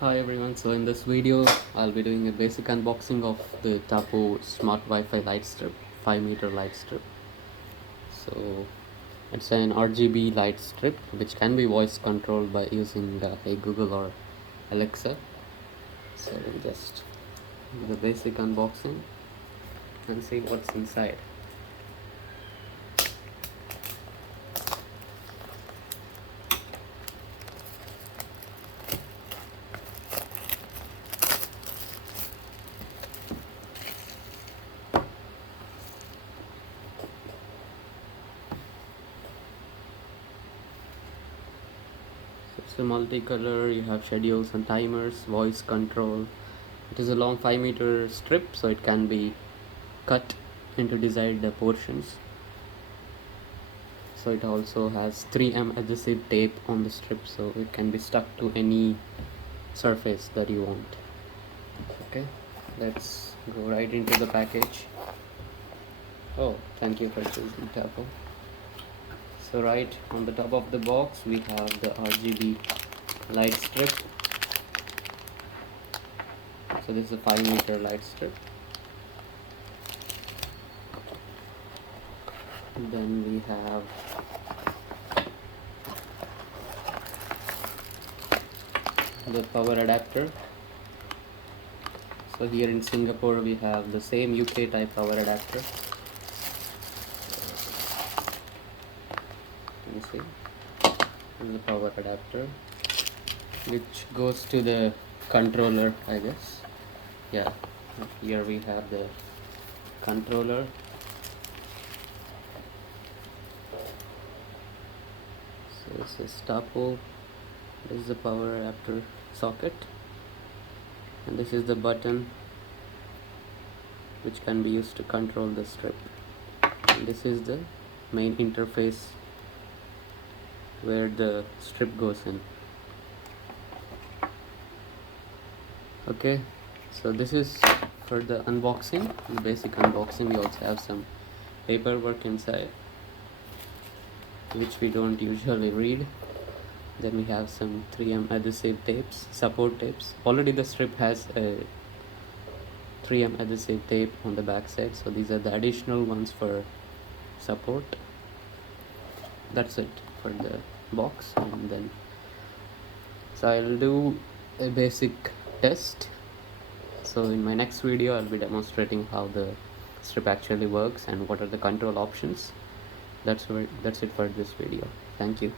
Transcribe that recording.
Hi everyone, so in this video I'll be doing a basic unboxing of the Tapo Smart Wi-Fi light strip, 5-meter light strip. So it's an RGB light strip which can be voice controlled by using Hey Google or Alexa. So we'll just do the basic unboxing and see what's inside. It's a multicolor, you have schedules and timers, voice control. It is a long 5-meter strip, so it can be cut into desired portions. So it also has 3M adhesive tape on the strip, so it can be stuck to any surface that you want. Okay, let's go right into the package. Oh, thank you for choosing Tapo. So right on the top of the box we have the RGB light strip. So this is a 5-meter light strip. Then we have the power adapter. So here in Singapore we have the same UK type power adapter. You see, this is the power adapter which goes to the controller, I guess. Yeah, here we have the controller. So this is Tapo. This is the power adapter socket, and this is the button which can be used to control the strip. And this is the main interface where the strip goes in. Okay, so this is for the unboxing, the basic unboxing. We also have some paperwork inside which we don't usually read. Then we have some 3M adhesive tapes, support tapes. Already the strip has a 3M adhesive tape on the back side, so these are the additional ones for support. That's it for the box. And then so I'll do a basic test. So in my next video I'll be demonstrating how the strip actually works and what are the control options. That's it for this video. Thank you.